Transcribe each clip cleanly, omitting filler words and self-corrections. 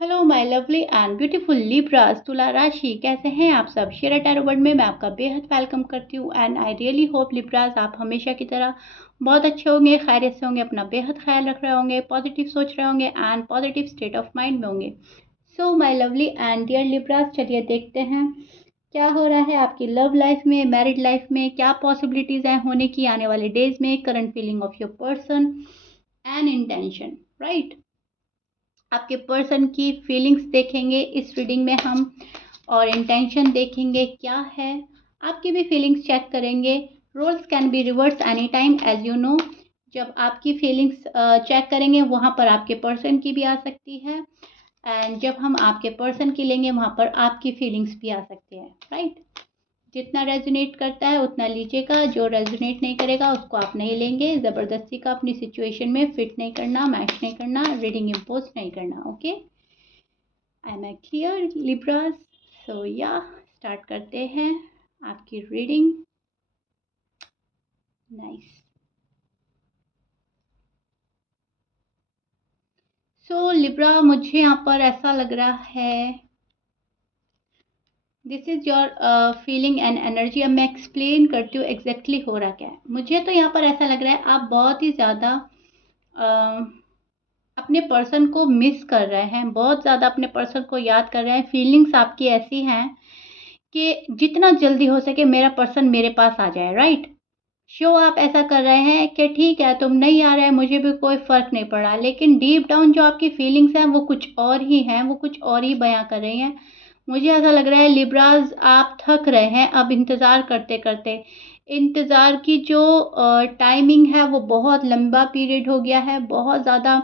Hello my lovely and beautiful Libras तुला राशि, कैसे हैं आप सब। शेरा टैरो वर्ल्ड में मैं आपका बेहद वेलकम करती हूँ and I really hope Libras आप हमेशा की तरह बहुत अच्छे होंगे, खैरियत से होंगे, अपना बेहद ख्याल रख रहे होंगे, पॉजिटिव सोच रहे होंगे and positive state of mind में होंगे। So my lovely and dear Libras, चलिए देखते हैं क्या हो रहा है आपकी लव लाइफ में, मैरिड लाइफ में, क्या पॉसिबिलिटीज़ हैं होने की आने वाले डेज में, current feeling of your person and intention. Right, आपके पर्सन की फीलिंग्स देखेंगे इस रीडिंग में हम, और इंटेंशन देखेंगे क्या है। आपकी भी फीलिंग्स चेक करेंगे। Roles can be reverse any time as you know. जब आपकी फीलिंग्स चेक करेंगे वहाँ पर आपके पर्सन की भी आ सकती है, एंड जब हम आपके पर्सन की लेंगे वहाँ पर आपकी फीलिंग्स भी आ सकती है। राइट, जितना रेजोनेट करता है उतना लीजिएगा, जो रेजोनेट नहीं करेगा उसको आप नहीं लेंगे। ज़बरदस्ती का अपनी सिचुएशन में फिट नहीं करना, मैच नहीं करना, रीडिंग इम्पोज नहीं करना। Okay, I am clear libras. So yeah start करते हैं आपकी रीडिंग। नाइस। सो लिब्रा, मुझे यहाँ पर ऐसा लग रहा है this is your feeling and energy. अब मैं एक्सप्लेन करती हूँ एग्जैक्टली हो रहा क्या है। मुझे तो यहाँ पर ऐसा लग रहा है आप बहुत ही ज़्यादा अपने पर्सन को मिस कर रहे हैं, बहुत ज़्यादा अपने पर्सन को याद कर रहे हैं। फीलिंग्स आपकी ऐसी हैं कि जितना जल्दी हो सके मेरा पर्सन मेरे पास आ जाए। राइट, शो आप ऐसा कर रहे हैं कि ठीक है तुम नहीं आ रहे, मुझे भी कोई फ़र्क नहीं पड़ा, लेकिन डीप डाउन जो आपकी फीलिंग्स हैं वो कुछ और ही हैं, वो कुछ और ही बयां कर रही हैं। मुझे ऐसा लग रहा है लिब्राज आप थक रहे हैं अब इंतज़ार करते करते। इंतज़ार की जो टाइमिंग है वो बहुत लंबा पीरियड हो गया है, बहुत ज़्यादा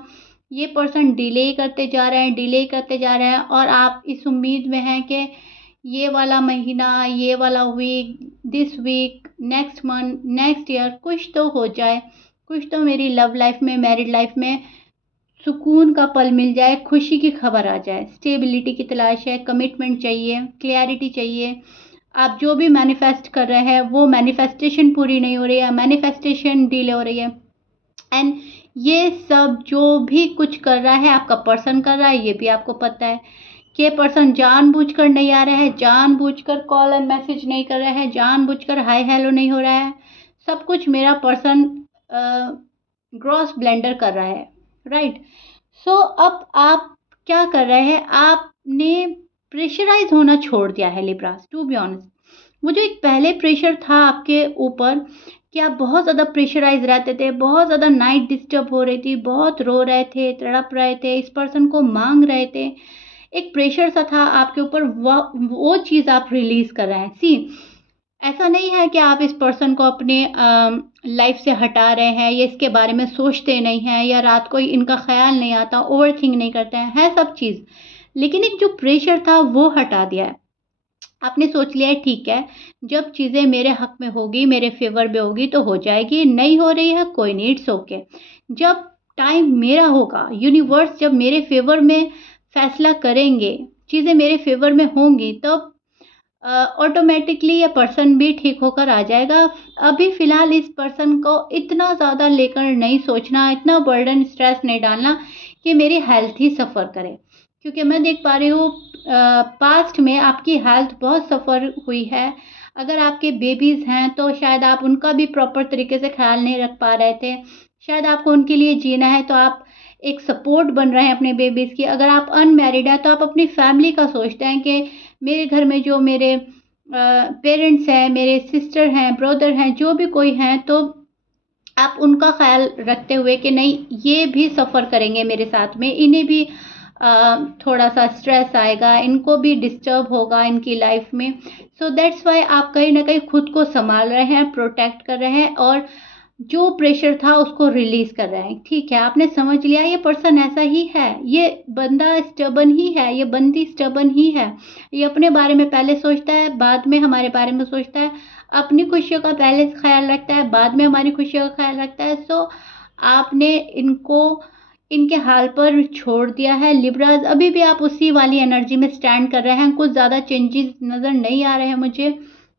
ये पर्सन डिले करते जा रहे हैं, डिले करते जा रहे हैं, और आप इस उम्मीद में हैं कि ये वाला महीना, ये वाला week, this week, next month, next year कुछ तो हो जाए, कुछ तो मेरी लव लाइफ में, मैरिड लाइफ में सुकून का पल मिल जाए, खुशी की खबर आ जाए। स्टेबिलिटी की तलाश है, कमिटमेंट चाहिए, क्लैरिटी चाहिए। आप जो भी मैनिफेस्ट कर रहे हैं वो मैनिफेस्टेशन पूरी नहीं हो रही है, मैनिफेस्टेशन डिले हो रही है। एंड ये सब जो भी कुछ कर रहा है आपका पर्सन कर रहा है, ये भी आपको पता है कि पर्सन जानबूझकर नहीं आ रहा है, जानबूझकर कॉल एंड मैसेज नहीं कर रहा है, जानबूझकर हाय हेलो नहीं हो रहा है। सब कुछ मेरा पर्सन ग्रॉस ब्लेंडर कर रहा है। राइट, सो अब आप क्या कर रहे हैं, आपने प्रेशराइज होना छोड़ दिया है लिब्रास। टू बी ऑनेस्ट, वो जो एक पहले प्रेशर था आपके ऊपर कि आप बहुत ज़्यादा प्रेशराइज रहते थे, बहुत ज़्यादा नाइट डिस्टर्ब हो रही थी, बहुत रो रहे थे, तड़प रहे थे, इस पर्सन को मांग रहे थे, एक प्रेशर सा था आपके ऊपर, वो चीज़ आप रिलीज़ कर रहे हैं। सी, ऐसा नहीं है कि आप इस पर्सन को अपने लाइफ से हटा रहे हैं या इसके बारे में सोचते नहीं हैं या रात को इनका ख्याल नहीं आता, ओवर थिंक नहीं करते हैं, है सब चीज़, लेकिन एक जो प्रेशर था वो हटा दिया है। आपने सोच लिया है ठीक है, जब चीज़ें मेरे हक में होगी, मेरे फेवर में होगी तो हो जाएगी, नहीं हो रही है कोई नहीं, इट्स ओके। जब टाइम मेरा होगा, यूनिवर्स जब मेरे फेवर में फैसला करेंगे, चीज़ें मेरे फेवर में होंगी, तब ऑटोमेटिकली ये पर्सन भी ठीक होकर आ जाएगा। अभी फ़िलहाल इस पर्सन को इतना ज़्यादा लेकर नहीं सोचना, इतना बर्डन स्ट्रेस नहीं डालना कि मेरी हेल्थ ही सफ़र करे, क्योंकि मैं देख पा रही हूँ पास्ट में आपकी हेल्थ बहुत सफ़र हुई है। अगर आपके बेबीज़ हैं तो शायद आप उनका भी प्रॉपर तरीके से ख्याल नहीं रख पा रहे थे, शायद आपको उनके लिए जीना है तो आप एक सपोर्ट बन रहे हैं अपने बेबीज़ की। अगर आप अनमैरिड हैं तो आप अपनी फैमिली का सोचते हैं कि मेरे घर में जो मेरे पेरेंट्स हैं, मेरे सिस्टर हैं, ब्रदर हैं, जो भी कोई हैं, तो आप उनका ख़्याल रखते हुए कि नहीं ये भी सफ़र करेंगे मेरे साथ में, इन्हें भी थोड़ा-सा स्ट्रेस आएगा, इनको भी डिस्टर्ब होगा इनकी लाइफ में। सो दैट्स व्हाई आप कहीं न कहीं खुद को सँभाल रहे हैं, प्रोटेक्ट कर रहे हैं और जो प्रेशर था उसको रिलीज़ कर रहे हैं। ठीक है, आपने समझ लिया ये पर्सन ऐसा ही है, ये बंदा स्टबर्न ही है, ये बंदी स्टबर्न ही है। ये अपने बारे में पहले सोचता है, बाद में हमारे बारे में सोचता है, अपनी खुशियों का पहले ख़्याल रखता है, बाद में हमारी खुशियों का ख़्याल रखता है। सो आपने इनको इनके हाल पर छोड़ दिया है लिब्राज़। अभी भी आप उसी वाली एनर्जी में स्टैंड कर रहे हैं, कुछ ज़्यादा चेंजेस नज़र नहीं आ रहे हैं मुझे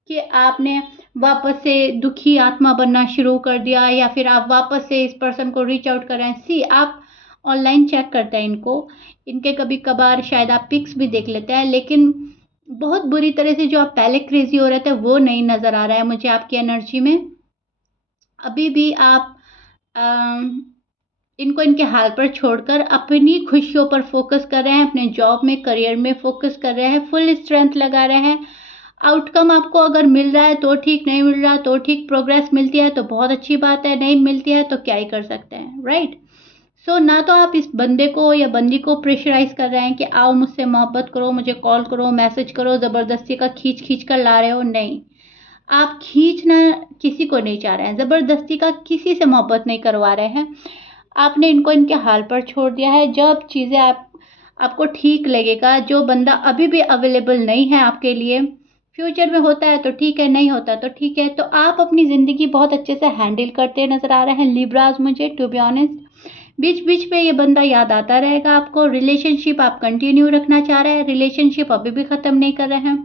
कि आपने वापस से दुखी आत्मा बनना शुरू कर दिया या फिर आप वापस से इस पर्सन को रीच आउट कर रहे हैं। सी, आप ऑनलाइन चेक करते हैं इनको, इनके कभी कभार शायद आप पिक्स भी देख लेते हैं, लेकिन बहुत बुरी तरह से जो आप पहले क्रेजी हो रहे थे वो नहीं नज़र आ रहा है मुझे आपकी एनर्जी में। अभी भी आप अम, इनको इनके हाल पर छोड़कर अपनी खुशियों पर फोकस कर रहे हैं, अपने जॉब में, करियर में फोकस कर रहे हैं, फुल स्ट्रेंथ लगा रहे हैं। आउटकम आपको अगर मिल रहा है तो ठीक, नहीं मिल रहा तो ठीक, प्रोग्रेस मिलती है तो बहुत अच्छी बात है, नहीं मिलती है तो क्या ही कर सकते हैं, राइट। सो ना तो आप इस बंदे को या बंदी को प्रेशराइज कर रहे हैं कि आओ मुझसे मोहब्बत करो, मुझे कॉल करो, मैसेज करो, ज़बरदस्ती का खींच खींच कर ला रहे हो, नहीं। आप खींचना किसी को नहीं चाह रहे हैं, ज़बरदस्ती का किसी से मोहब्बत नहीं करवा रहे हैं। आपने इनको इनके हाल पर छोड़ दिया है। जब चीज़ें आपको ठीक लगेगा, जो बंदा अभी भी अवेलेबल नहीं है आपके लिए, फ्यूचर में होता है तो ठीक है, नहीं होता तो ठीक है। तो आप अपनी ज़िंदगी बहुत अच्छे से हैंडल करते नज़र आ रहे हैं लिब्रास मुझे, टू बी ऑनेस्ट। बीच-बीच में ये बंदा याद आता रहेगा आपको। रिलेशनशिप आप कंटिन्यू रखना चाह रहे हैं, रिलेशनशिप अभी भी ख़त्म नहीं कर रहे हैं,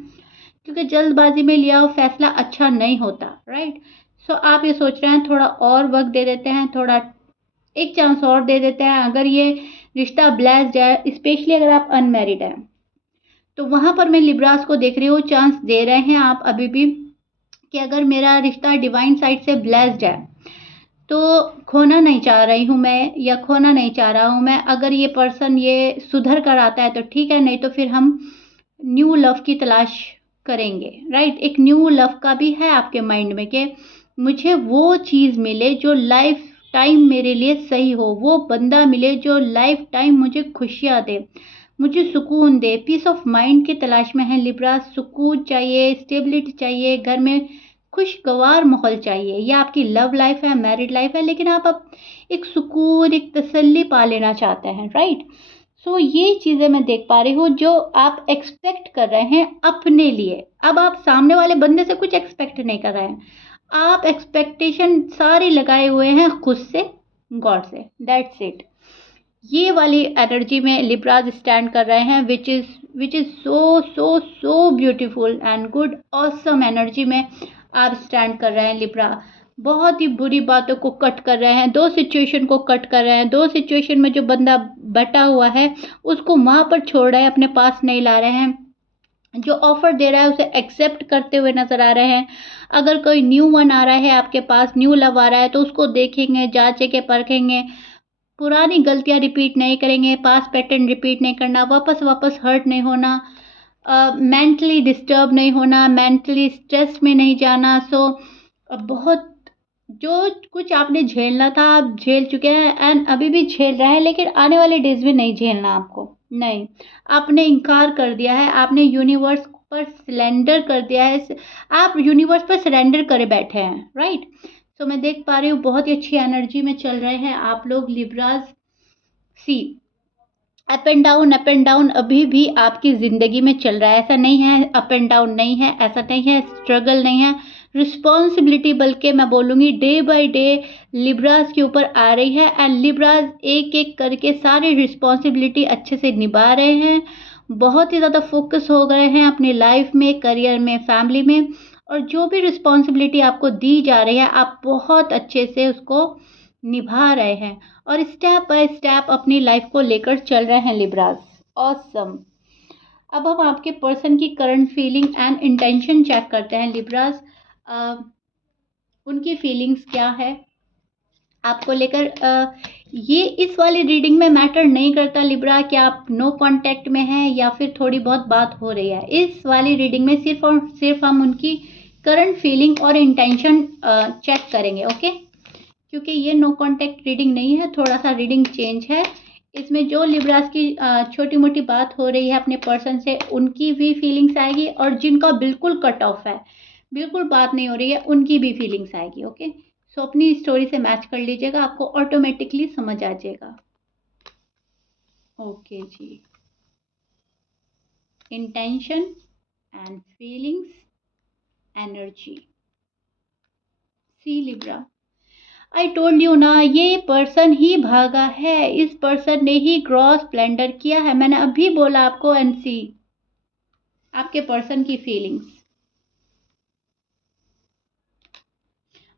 क्योंकि जल्दबाज़ी में लिया हुआ फैसला अच्छा नहीं होता, राइट? सो आप ये सोच रहे हैं थोड़ा और वक़्त दे देते हैं, थोड़ा एक चांस और दे देते हैं। अगर ये रिश्ता ब्लेस्ड है, स्पेशली अगर आप अनमैरिड हैं, तो वहाँ पर मैं लिब्रास को देख रही हूँ, चांस दे रहे हैं आप अभी भी कि अगर मेरा रिश्ता डिवाइन साइड से ब्लेस्ड है, तो खोना नहीं चाह रही हूँ मैं, या खोना नहीं चाह रहा हूँ मैं। अगर ये पर्सन ये सुधर कर आता है तो ठीक है, नहीं तो फिर हम न्यू लव की तलाश करेंगे, राइट। एक न्यू लव का भी है आपके माइंड में कि मुझे वो चीज़ मिले जो लाइफ टाइम मेरे लिए सही हो, वो बंदा मिले जो लाइफ टाइम मुझे खुशियाँ दे, मुझे सुकून दे। पीस ऑफ माइंड की तलाश में है लिब्रा। सुकून चाहिए, स्टेबिलिटी चाहिए, घर में खुशगवार माहौल चाहिए। ये आपकी लव लाइफ है, मैरिड लाइफ है, लेकिन आप अब एक सुकून, एक तसल्ली पा लेना चाहते हैं, राइट। सो ये चीज़ें मैं देख पा रही हूँ जो आप एक्सपेक्ट कर रहे हैं अपने लिए। अब आप सामने वाले बंदे से कुछ एक्सपेक्ट नहीं कर रहे हैं, आप एक्सपेक्टेशन सारी लगाए हुए हैं खुद से, गॉड से, दैट्स इट। ये वाली एनर्जी में लिब्राज स्टैंड कर रहे हैं, which is so so so beautiful and good, awesome energy में आप स्टैंड कर रहे हैं लिब्रा। बहुत ही बुरी बातों को कट कर रहे हैं, दो सिचुएशन को कट कर रहे हैं। दो सिचुएशन में जो बंदा बटा हुआ है उसको वहाँ पर छोड़ रहे हैं, अपने पास नहीं ला रहे हैं। जो ऑफर दे रहा है उसे एक्सेप्ट करते हुए नजर आ रहे हैं। अगर कोई न्यू वन आ रहा है आपके पास, न्यू लव आ रहा है, तो उसको देखेंगे, जांचेंगे, परखेंगे, पुरानी गलतियाँ रिपीट नहीं करेंगे, पास्ट पैटर्न रिपीट नहीं करना, वापस वापस हर्ट नहीं होना, मेंटली डिस्टर्ब नहीं होना, मेंटली स्ट्रेस में नहीं जाना। सो बहुत जो कुछ आपने झेलना था आप झेल चुके हैं, एंड अभी भी झेल रहे हैं, लेकिन आने वाले डेज में नहीं झेलना आपको। नहीं, आपने इनकार कर दिया है, आपने यूनिवर्स पर सिलेंडर कर दिया है, आप यूनिवर्स पर सरेंडर करे बैठे हैं, राइट। सो मैं देख पा रही हूँ बहुत ही अच्छी एनर्जी में चल रहे हैं आप लोग Libras. See, up and down अभी भी आपकी ज़िंदगी में चल रहा है। ऐसा नहीं है अप एंड डाउन नहीं है, ऐसा नहीं है स्ट्रगल नहीं है, रिस्पॉन्सिबिलिटी बल्कि मैं बोलूँगी डे बाय डे लिब्रास के ऊपर आ रही है, एंड लिब्रास एक एक करके सारी रिस्पॉन्सिबिलिटी अच्छे से निभा रहे हैं। बहुत ही ज़्यादा फोकस हो गए हैं अपनी लाइफ में, करियर में, फैमिली में, और जो भी रिस्पॉन्सिबिलिटी आपको दी जा रही है आप बहुत अच्छे से उसको निभा रहे हैं, और स्टेप बाय स्टेप अपनी लाइफ को लेकर चल रहे हैं लिब्रास। ऑसम। अब हम आपके पर्सन की current feeling and intention check करते हैं लिब्रास। उनकी फीलिंग्स क्या है आपको लेकर। ये इस वाली रीडिंग में मैटर नहीं करता लिब्रा कि आप नो कांटेक्ट में हैं या फिर थोड़ी बहुत बात हो रही है। इस वाली रीडिंग में सिर्फ और सिर्फ हम उनकी करंट फीलिंग और इंटेंशन चेक करेंगे, ओके। क्योंकि ये नो कांटेक्ट रीडिंग नहीं है, थोड़ा सा रीडिंग चेंज है। इसमें जो लिब्रास की छोटी मोटी बात हो रही है अपने पर्सन से, उनकी भी फीलिंग्स आएगी, और जिनका बिल्कुल कट ऑफ है, बिल्कुल बात नहीं हो रही है, उनकी भी फीलिंग्स आएगी, ओके। सो अपनी स्टोरी से मैच कर लीजिएगा, आपको ऑटोमेटिकली समझ आ जाएगा। ओके जी, intention and feelings, energy. See Libra, I told you ना, ये पर्सन ही भागा है, इस पर्सन ने ही क्रॉस ब्लेंडर किया है। मैंने अभी बोला आपको। एनसी, आपके पर्सन की फीलिंग्स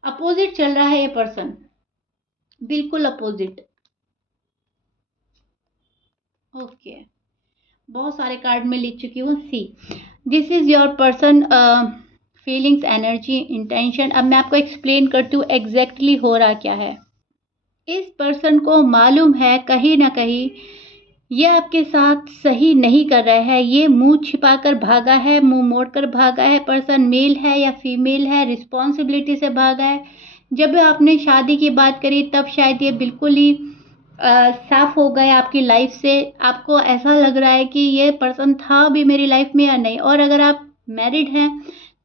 अपोजिट चल रहा है, ये पर्सन बिल्कुल अपोजिट। ओके, बहुत सारे कार्ड में लिख चुकी हूँ। See, this is your person, feelings, energy, intention. अब मैं आपको एक्सप्लेन करती हूँ एग्जैक्टली हो रहा क्या है। इस पर्सन को मालूम है कहीं ना कहीं ये आपके साथ सही नहीं कर रहा है। ये मुंह छिपाकर भागा है, मुंह मोड़कर भागा है। पर्सन मेल है या फीमेल है, रिस्पॉन्सिबिलिटी से भागा है। जब आपने शादी की बात करी तब शायद ये बिल्कुल ही साफ हो गए आपकी लाइफ से। आपको ऐसा लग रहा है कि ये पर्सन था भी मेरी लाइफ में या नहीं। और अगर आप मैरिड हैं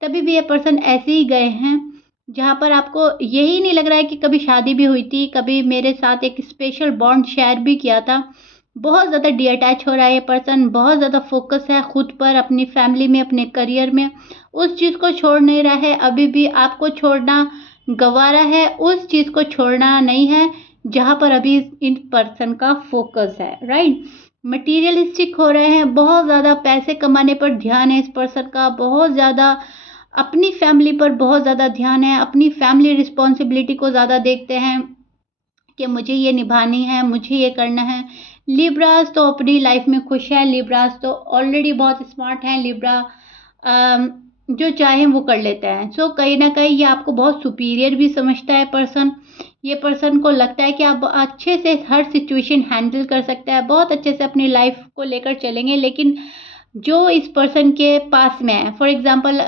तभी भी ये पर्सन ऐसे ही गए हैं जहाँ पर आपको यही नहीं लग रहा है कि कभी शादी भी हुई थी, कभी मेरे साथ एक स्पेशल बॉन्ड शेयर भी किया था। बहुत ज़्यादा डी अटैच हो रहा है ये पर्सन, बहुत ज़्यादा फोकस है खुद पर, अपनी फैमिली में, अपने करियर में। उस चीज़ को छोड़ नहीं रहा है, अभी भी आपको छोड़ना गंवारा है, उस चीज़ को छोड़ना नहीं है जहाँ पर अभी इन पर्सन का फोकस है, राइट। मटीरियलिस्टिक हो रहे हैं, बहुत ज़्यादा पैसे कमाने पर ध्यान है इस पर्सन का, बहुत ज़्यादा अपनी फैमिली पर बहुत ज़्यादा ध्यान है, अपनी फैमिली रिस्पॉन्सिबिलिटी को ज़्यादा देखते हैं कि मुझे ये निभानी है, मुझे ये करना है। लिब्रास तो अपनी लाइफ में खुश है, लिब्रास तो ऑलरेडी बहुत स्मार्ट हैं। लिब्रा जो चाहें वो कर लेते हैं। सो कहीं ना कहीं ये आपको बहुत सुपीरियर भी समझता है पर्सन। ये पर्सन को लगता है कि आप अच्छे से हर सिचुएशन हैंडल कर सकते हैं, बहुत अच्छे से अपनी लाइफ को लेकर चलेंगे। लेकिन जो इस पर्सन के पास में है, फॉर एग्जांपल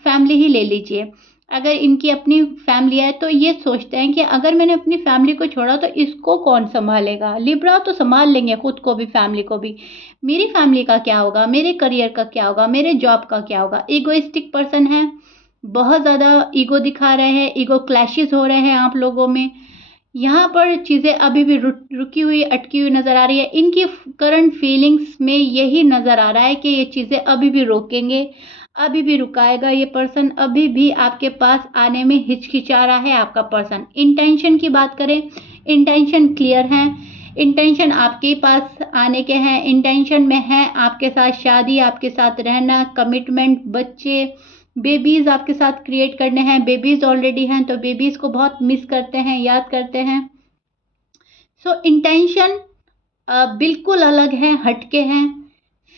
फैमिली ही ले लीजिए, अगर इनकी अपनी फैमिली है तो ये सोचते हैं कि अगर मैंने अपनी फैमिली को छोड़ा तो इसको कौन संभालेगा। लिब्रा तो संभाल लेंगे खुद को भी, फैमिली को भी। मेरी फैमिली का क्या होगा, मेरे करियर का क्या होगा, मेरे जॉब का क्या होगा। ईगोइस्टिक पर्सन है, बहुत ज़्यादा ईगो दिखा रहे हैं, ईगो क्लैशेस हो रहे हैं आप लोगों में। यहाँ पर चीज़ें अभी भी रुकी हुई, अटकी हुई नज़र आ रही है। इनकी करंट फीलिंग्स में यही नज़र आ रहा है कि ये चीज़ें अभी भी रोकेंगे, अभी भी रुकाएगा ये पर्सन, अभी भी आपके पास आने में हिचकिचा रहा है आपका पर्सन। इंटेंशन की बात करें, इंटेंशन क्लियर है, इंटेंशन आपके पास आने के हैं, इंटेंशन में है आपके साथ शादी, आपके साथ रहना, कमिटमेंट, बच्चे, बेबीज़ आपके साथ क्रिएट करने हैं। बेबीज़ ऑलरेडी हैं तो बेबीज़ को बहुत मिस करते हैं, याद करते हैं। सो इंटेंशन बिल्कुल अलग है, हटके हैं।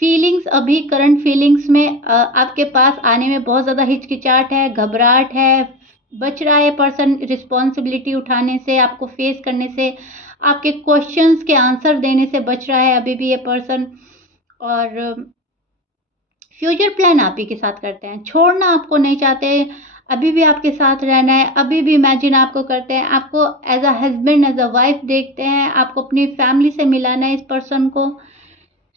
फीलिंग्स अभी करंट फीलिंग्स में आपके पास आने में बहुत ज़्यादा हिचकिचाहट है, घबराहट है, बच रहा है पर्सन रिस्पॉन्सिबिलिटी उठाने से, आपको फेस करने से, आपके क्वेश्चंस के आंसर देने से बच रहा है अभी भी ये पर्सन। और फ्यूचर प्लान आप ही के साथ करते हैं, छोड़ना आपको नहीं चाहते, अभी भी आपके साथ रहना है, अभी भी इमेजिन आपको करते हैं, आपको as a husband, as a wife देखते हैं, आपको अपनी फैमिली से मिलाना है इस पर्सन को।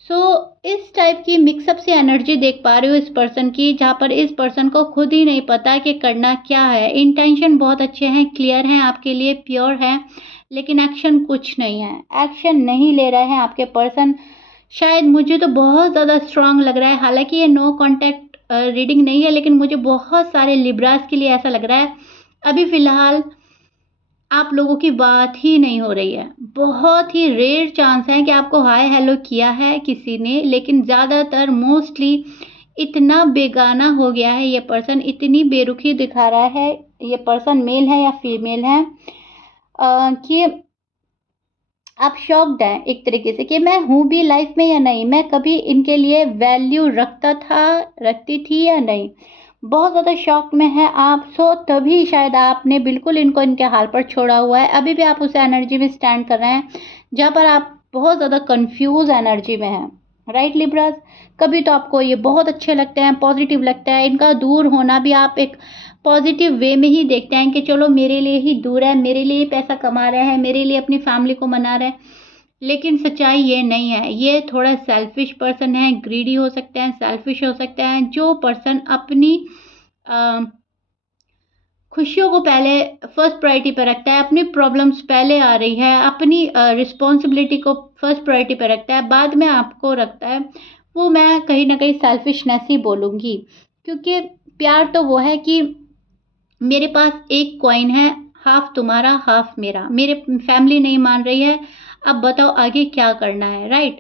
सो इस टाइप की मिक्सअप से एनर्जी देख पा रही हूँ इस पर्सन की, जहाँ पर इस पर्सन को खुद ही नहीं पता कि करना क्या है। इंटेंशन बहुत अच्छे हैं, क्लियर हैं आपके लिए, प्योर हैं, लेकिन एक्शन कुछ नहीं है, एक्शन नहीं ले रहे हैं आपके पर्सन। शायद मुझे तो बहुत ज़्यादा स्ट्रांग लग रहा है, हालांकि ये नो कांटेक्ट रीडिंग नहीं है, लेकिन मुझे बहुत सारे लिब्रास के लिए ऐसा लग रहा है अभी फ़िलहाल आप लोगों की बात ही नहीं हो रही है। बहुत ही रेयर चांस है कि आपको हाय हेलो किया है किसी ने, लेकिन ज़्यादातर मोस्टली इतना बेगाना हो गया है ये पर्सन, इतनी बेरुखी दिखा रहा है ये पर्सन, मेल है या फीमेल है, कि आप शॉक्ड हैं एक तरीके से कि मैं हूँ भी लाइफ में या नहीं, मैं कभी इनके लिए वैल्यू रखती थी या नहीं। बहुत ज़्यादा शॉक में है आप। सो तभी शायद आपने बिल्कुल इनको इनके हाल पर छोड़ा हुआ है, अभी भी आप उस एनर्जी में स्टैंड कर रहे हैं जहाँ पर आप बहुत ज़्यादा कंफ्यूज एनर्जी में हैं, राइट लिब्रास। कभी तो आपको ये बहुत अच्छे लगते हैं, पॉजिटिव लगता है, इनका दूर होना भी आप एक पॉजिटिव वे में ही देखते हैं कि चलो मेरे लिए ही दूर है, मेरे लिए ही पैसा कमा रहे हैं, मेरे लिए अपनी फैमिली को मना रहे हैं। लेकिन सच्चाई ये नहीं है, ये थोड़ा सेल्फिश पर्सन है, ग्रीडी हो सकते हैं, सेल्फिश हो सकते हैं। जो पर्सन अपनी खुशियों को पहले फर्स्ट प्रायोरिटी पर रखता है, अपनी प्रॉब्लम्स पहले आ रही है, अपनी रिस्पॉन्सिबिलिटी को फर्स्ट प्रायोरिटी पर रखता है, बाद में आपको रखता है, वो मैं कहीं ना कहीं सेल्फिशनेस ही बोलूँगी। क्योंकि प्यार तो वो है कि मेरे पास एक कॉइन है, हाफ तुम्हारा हाफ मेरा, मेरे फैमिली नहीं मान रही है, अब बताओ आगे क्या करना है, राइट।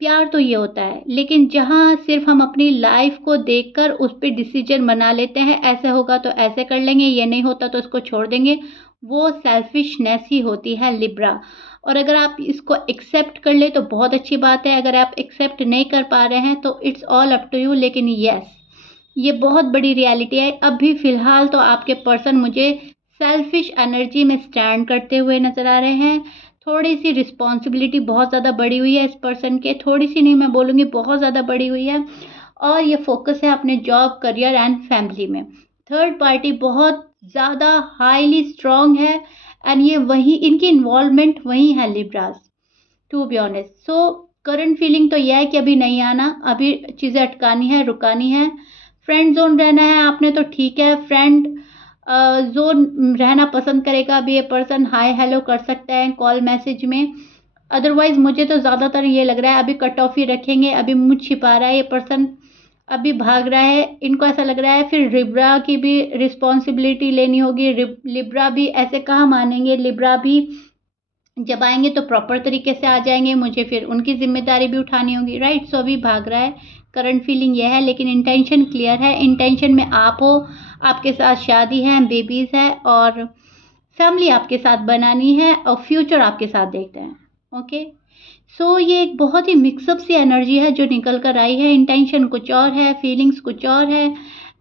प्यार तो ये होता है, लेकिन जहाँ सिर्फ हम अपनी लाइफ को देखकर उस पर डिसीजन बना लेते हैं, ऐसे होगा तो ऐसे कर लेंगे, ये नहीं होता तो इसको छोड़ देंगे, वो सेल्फिशनेस ही होती है लिब्रा। और अगर आप इसको एक्सेप्ट कर ले तो बहुत अच्छी बात है, अगर आप एक्सेप्ट नहीं कर पा रहे हैं तो it's all up to you. लेकिन यस, ये बहुत बड़ी रियलिटी है। अभी फ़िलहाल तो आपके पर्सन मुझे सेल्फिश एनर्जी में स्टैंड करते हुए नज़र आ रहे हैं। थोड़ी-सी रिस्पॉन्सिबिलिटी बहुत ज़्यादा बढ़ी हुई है इस पर्सन के, थोड़ी-सी नहीं मैं बोलूँगी बहुत ज़्यादा बढ़ी हुई है, और ये फ़ोकस है अपने जॉब, करियर एंड फैमिली में। थर्ड पार्टी बहुत ज़्यादा हाईली स्ट्रॉन्ग है एंड ये वही इनकी इन्वॉल्वमेंट वही है Libras, to be honest. So current feeling तो यह है कि अभी नहीं आना, अभी चीज़ें अटकानी है, रुकानी है। फ्रेंड ज़ोन रहना है आपने तो ठीक है, फ्रेंड ज़ोन रहना पसंद करेगा अभी ये पर्सन, हाय हेलो कर सकता है कॉल मैसेज में। अदरवाइज़ मुझे तो ज़्यादातर ये लग रहा है अभी कट ऑफ ही रखेंगे, अभी मुँह छिपा रहा है ये पर्सन, अभी भाग रहा है। इनको ऐसा लग रहा है फिर लिब्रा की भी रिस्पॉन्सिबिलिटी लेनी होगी, लिब्रा भी ऐसे कहाँ मानेंगे, लिब्रा भी जब आएँगे तो प्रॉपर तरीके से आ जाएँगे, मुझे फिर उनकी ज़िम्मेदारी भी उठानी होगी, राइट? सो अभी भाग रहा है, करंट फीलिंग ये है, लेकिन इंटेंशन क्लियर है। इंटेंशन में आप हो, आपके साथ शादी है, बेबीज़ है और फैमिली आपके साथ बनानी है और फ्यूचर आपके साथ देखते हैं, ओके? सो ये एक बहुत ही मिक्सअप सी एनर्जी है जो निकल कर आई है। इंटेंशन कुछ और है, फीलिंग्स कुछ और है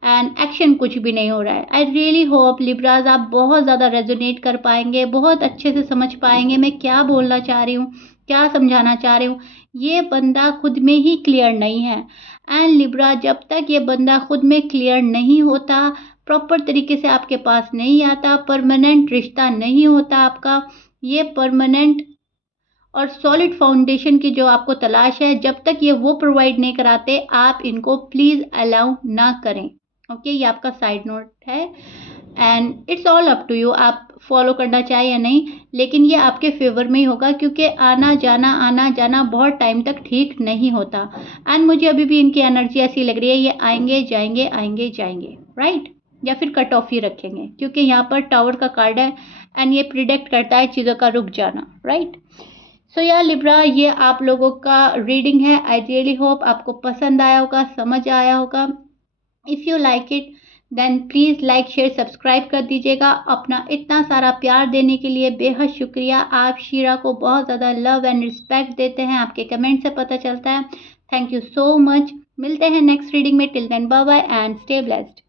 एंड एक्शन कुछ भी नहीं हो रहा है। आई रियली होप लिब्राज आप बहुत ज़्यादा रेजोनेट कर पाएंगे, बहुत अच्छे से समझ पाएंगे मैं क्या बोलना चाह रही हूँ, क्या समझाना चाह रही हूँ। ये बंदा खुद में ही क्लियर नहीं है एंड लिब्रा जब तक ये बंदा खुद में क्लियर नहीं होता, प्रॉपर तरीके से आपके पास नहीं आता, परमानेंट रिश्ता नहीं होता आपका, ये परमानेंट और सॉलिड फाउंडेशन की जो आपको तलाश है, जब तक ये वो प्रोवाइड नहीं कराते, आप इनको प्लीज़ अलाउ ना करें, ओके? ये आपका साइड नोट है and it's all up to you, आप फॉलो करना चाहें या नहीं, लेकिन ये आपके फेवर में ही होगा क्योंकि आना जाना बहुत टाइम तक ठीक नहीं होता एंड मुझे अभी भी इनकी एनर्जी ऐसी लग रही है, ये आएंगे जाएंगे, राइट? या फिर कट ऑफ ही रखेंगे क्योंकि यहाँ पर टावर का कार्ड है एंड ये प्रिडिक्ट करता है चीज़ों का रुक जाना, राइट? सो यार लिब्रा, ये आप लोगों का रीडिंग है। आई रियली होप आपको पसंद आया होगा, समझ आया होगा। If you like it then please like share subscribe कर दीजिएगा। अपना इतना सारा प्यार देने के लिए बेहद शुक्रिया। आप शीरा को बहुत ज़्यादा लव एंड रिस्पेक्ट देते हैं, आपके कमेंट से पता चलता है। Thank you so much. मिलते हैं नेक्स्ट रीडिंग में। Till then bye bye and stay blessed.